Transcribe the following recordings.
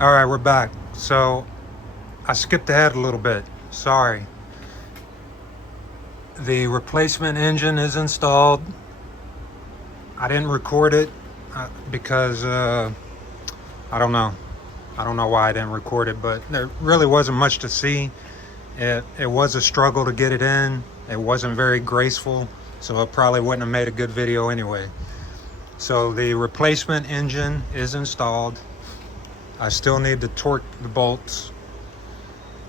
All right, we're back. So I skipped ahead a little bit. Sorry. The replacement engine is installed. I didn't record it because I don't know. I don't know why I didn't record it, but there really wasn't much to see. It was a struggle to get it in. It wasn't very graceful, so it probably wouldn't have made a good video anyway. So the replacement engine is installed. I still need to torque the bolts,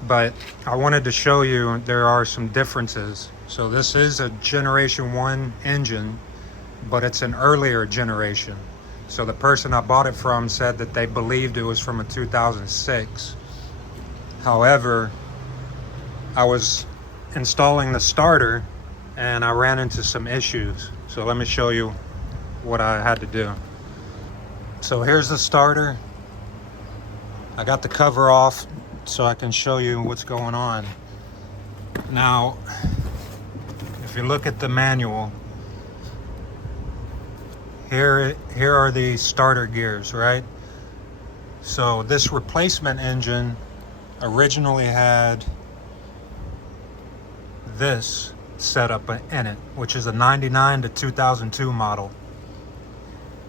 but I wanted to show you there are some differences. So this is a generation 1 engine, but it's an earlier generation. So the person I bought it from said that they believed it was from a 2006. However, I was installing the starter and I ran into some issues. So let me show you what I had to do. So here's the starter. I got the cover off so I can show you what's going on. Now, if you look at the manual, here are the starter gears, right? So this replacement engine originally had this setup in it, which is a 99 to 2002 model.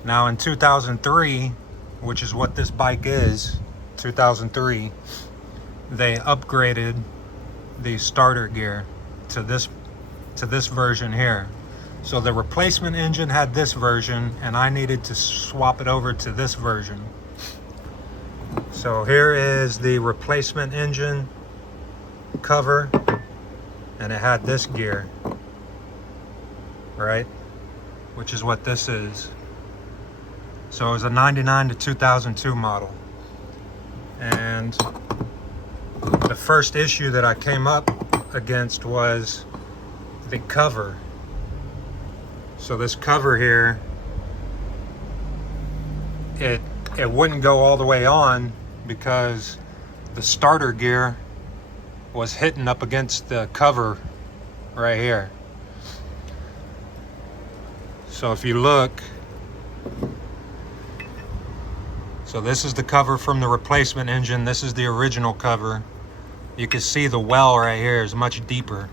Now in 2003, which is what this bike is, 2003, they upgraded the starter gear to this version here. So the replacement engine had this version and I needed to swap it over to this version. So here is the replacement engine cover, and it had this gear, right? Which is what this is. So it was a 99 to 2002 model. And the first issue that I came up against was the cover. So this cover here, it wouldn't go all the way on because the starter gear was hitting up against the cover right here. So if you look, so this is the cover from the replacement engine. This is the original cover. You can see the well right here is much deeper.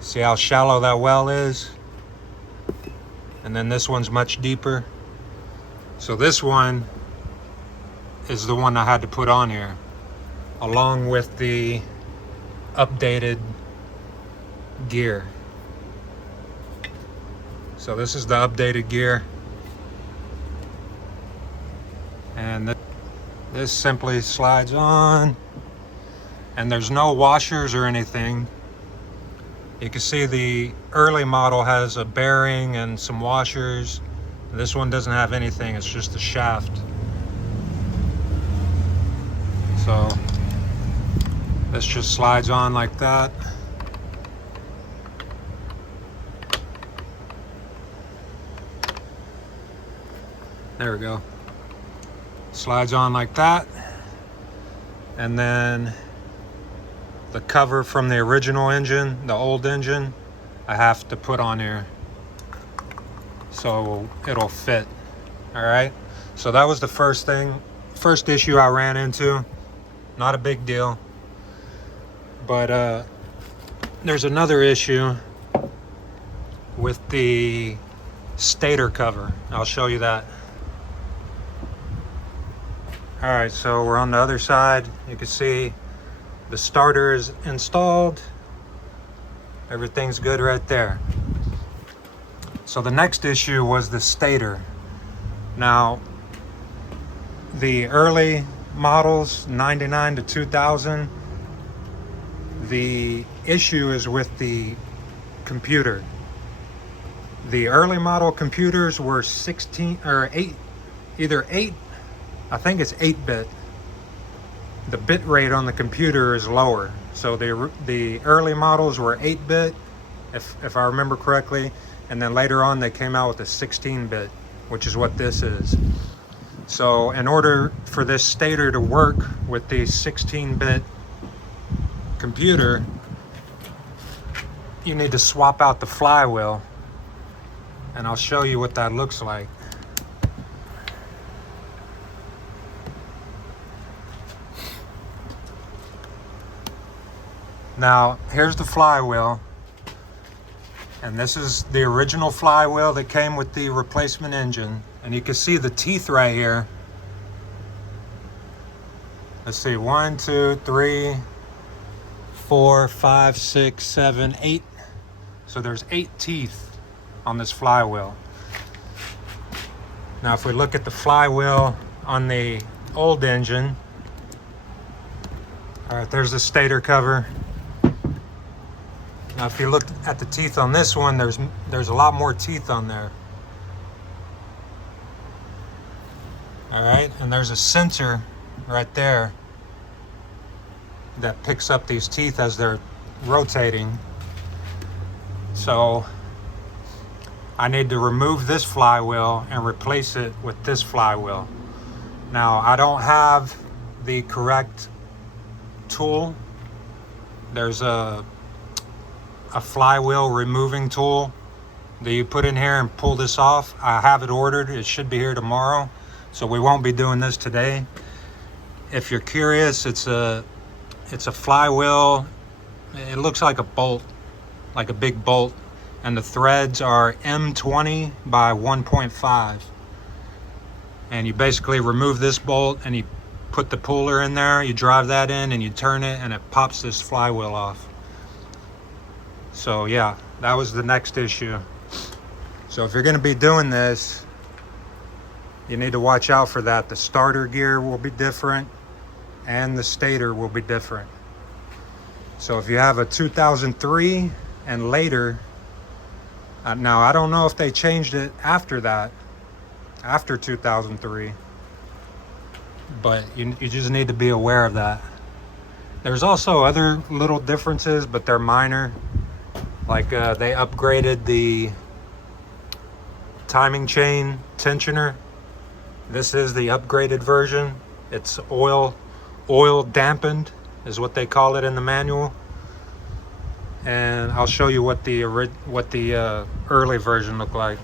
See how shallow that well is? And then this one's much deeper. So this one is the one I had to put on here, along with the updated gear. So this is the updated gear. And this simply slides on, and there's no washers or anything. You can see the early model has a bearing and some washers. This one doesn't have anything, it's just a shaft. So this just slides on like that. There we go. Slides on like that. And then the cover from the original engine, the old engine, I have to put on here so it'll fit. All right. So that was the first issue I ran into. Not a big deal. But there's another issue with the stator cover. I'll show you that. All right, so we're on the other side. You can see the starter is installed. Everything's good right there. So the next issue was the stator. Now, the early models, 99 to 2000, the issue is with the computer. The early model computers were 16 or 8, either 8, I think it's 8-bit. The bit rate on the computer is lower. So the early models were 8-bit, if I remember correctly, and then later on they came out with a 16-bit, which is what this is. So in order for this stator to work with the 16-bit computer, you need to swap out the flywheel, and I'll show you what that looks like. Now, here's the flywheel. And this is the original flywheel that came with the replacement engine. And you can see the teeth right here. Let's see, 1, 2, 3, 4, 5, 6, 7, 8. So there's 8 teeth on this flywheel. Now, if we look at the flywheel on the old engine, all right, there's the stator cover. Now, if you look at the teeth on this one, there's a lot more teeth on there. All right, and there's a sensor right there that picks up these teeth as they're rotating. So I need to remove this flywheel and replace it with this flywheel. Now, I don't have the correct tool. There's a flywheel removing tool that you put in here and pull this off. I have it ordered. It should be here tomorrow, so we won't be doing this today. If you're curious, it's a flywheel. It looks like a bolt, like a big bolt, and the threads are M20 by 1.5. And you basically remove this bolt and you put the puller in there, you drive that in and you turn it and it pops this flywheel off. So yeah, that was the next issue. So if you're going to be doing this, you need to watch out for that. The starter gear will be different and the stator will be different. So if you have a 2003 and later, now I don't know if they changed it after that, after 2003, but you just need to be aware of that. There's also other little differences, but they're minor. Like they upgraded the timing chain tensioner. This is the upgraded version. It's oil dampened is what they call it in the manual. And I'll show you what the early version looked like.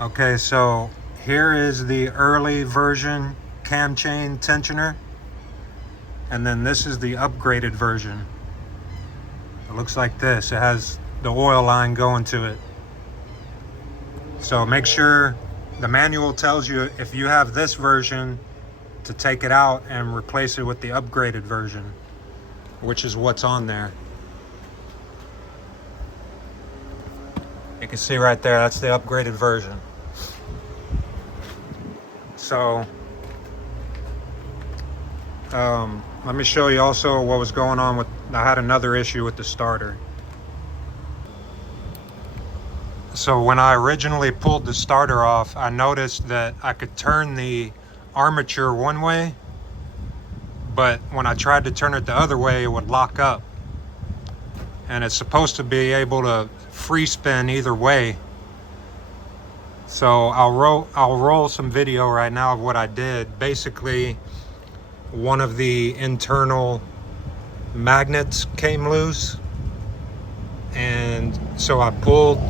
Okay, so here is the early version cam chain tensioner, and then this is the upgraded version. It looks like this. It has the oil line going to it. So make sure the manual tells you if you have this version to take it out and replace it with the upgraded version, which is what's on there. You can see right there, that's the upgraded version. So let me show you also what was going on with, I had another issue with the starter. So when I originally pulled the starter off, I noticed that I could turn the armature one way, but when I tried to turn it the other way, it would lock up. And it's supposed to be able to free spin either way. So I'll roll some video right now of what I did. Basically, one of the internal magnets came loose, and so I pulled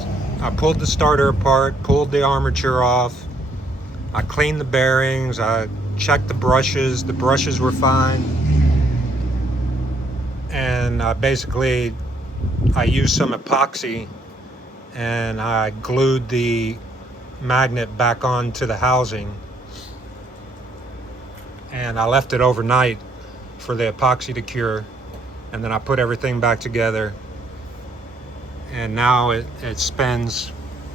the starter apart, pulled the armature off, I cleaned the bearings, I checked the brushes were fine, and I used some epoxy and I glued the magnet back onto the housing, and I left it overnight for the epoxy to cure, and then I put everything back together, and now it spins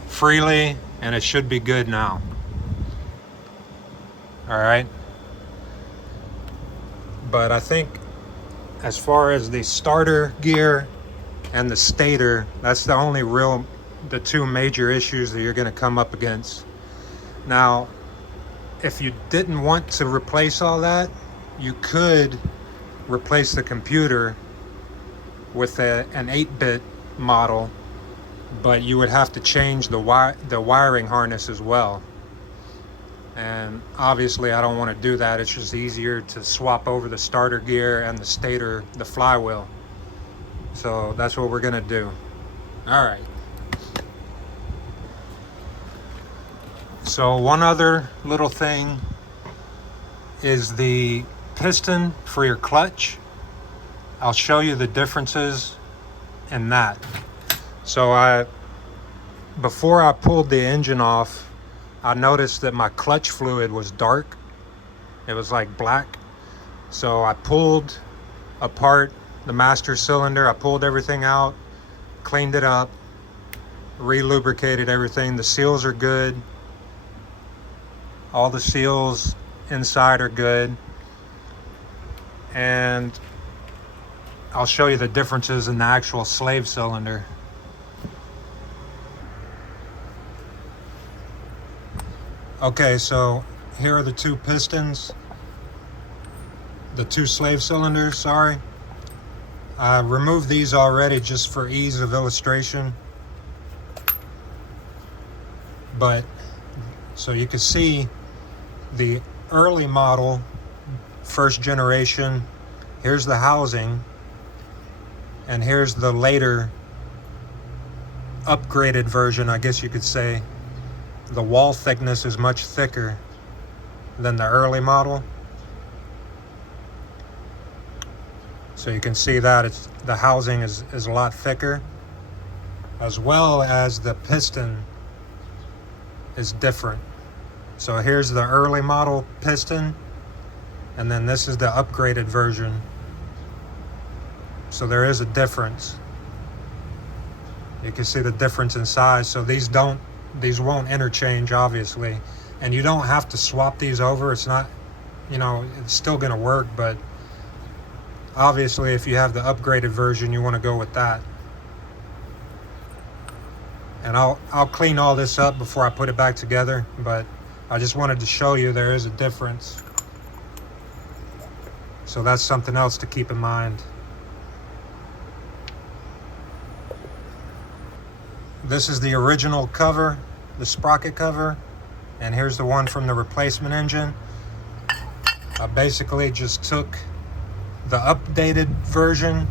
freely and it should be good now. All right, but I think as far as the starter gear and the stator, that's the two major issues that you're going to come up against. Now, if you didn't want to replace all that, you could replace the computer with an 8-bit model, but you would have to change the wiring harness as well. And obviously I don't want to do that. It's just easier to swap over the starter gear and the stator, the flywheel. So that's what we're gonna do. All right. So one other little thing is the piston for your clutch. I'll show you the differences in that. So before I pulled the engine off, I noticed that my clutch fluid was dark. It was like black. So I pulled apart the master cylinder. I pulled everything out, cleaned it up, re-lubricated everything. The seals are good. All the seals inside are good. And I'll show you the differences in the actual slave cylinder. Okay, so here are the two pistons, the two slave cylinders, sorry. I removed these already just for ease of illustration. But, so you can see the early model, first generation, here's the housing, and here's the later upgraded version, I guess you could say. The wall thickness is much thicker than the early model. So you can see that the housing is a lot thicker, as well as the piston is different. So here's the early model piston, and then this is the upgraded version. So there is a difference. You can see the difference in size. So these won't interchange, obviously, and you don't have to swap these over. It's not, it's still gonna work, but obviously if you have the upgraded version, you want to go with that. And I'll clean all this up before I put it back together, but I just wanted to show you there is a difference. So that's something else to keep in mind. This is the original cover, the sprocket cover, and here's the one from the replacement engine. I basically just took the updated version,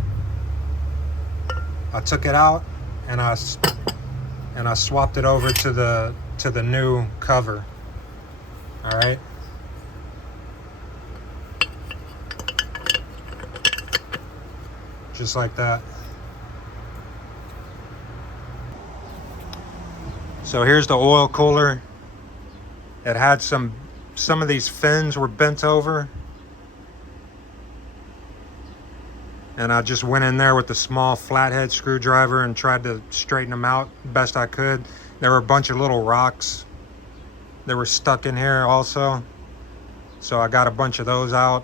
I took it out, and I swapped it over to the new cover. All right. Just like that. So here's the oil cooler. It had some of these fins were bent over, and I just went in there with a small flathead screwdriver and tried to straighten them out best I could. There were a bunch of little rocks that were stuck in here also, so I got a bunch of those out.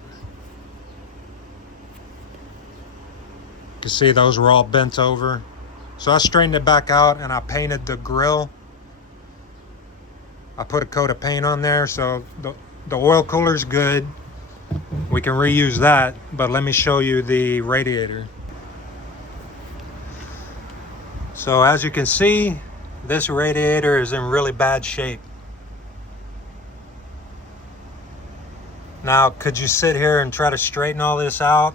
You can see those were all bent over. So I straightened it back out and I painted the grill. I put a coat of paint on there, so the oil cooler's good. We can reuse that, but let me show you the radiator. So as you can see, this radiator is in really bad shape. Now, could you sit here and try to straighten all this out?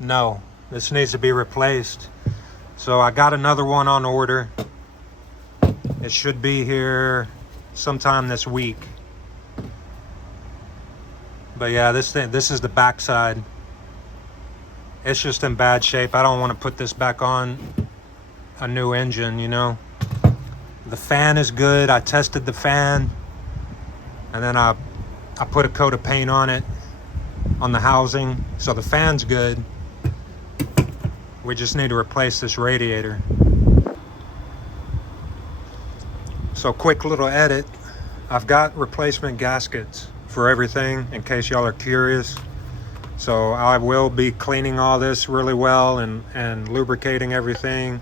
No, this needs to be replaced. So I got another one on order. It should be here sometime this week. But yeah, this is the backside. It's just in bad shape. I don't want to put this back on a new engine, The fan is good. I tested the fan, and then I put a coat of paint on it, on the housing. So the fan's good. We just need to replace this radiator. So quick little edit. I've got replacement gaskets for everything in case y'all are curious. So I will be cleaning all this really well and lubricating everything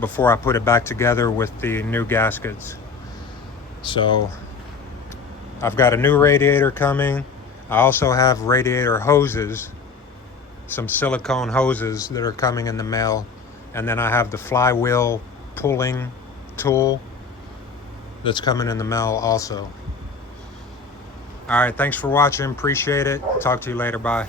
before I put it back together with the new gaskets. So I've got a new radiator coming. I also have radiator hoses, some silicone hoses that are coming in the mail. And then I have the flywheel pulling tool that's coming in the mail also. All right, thanks for watching. Appreciate it. Talk to you later. Bye.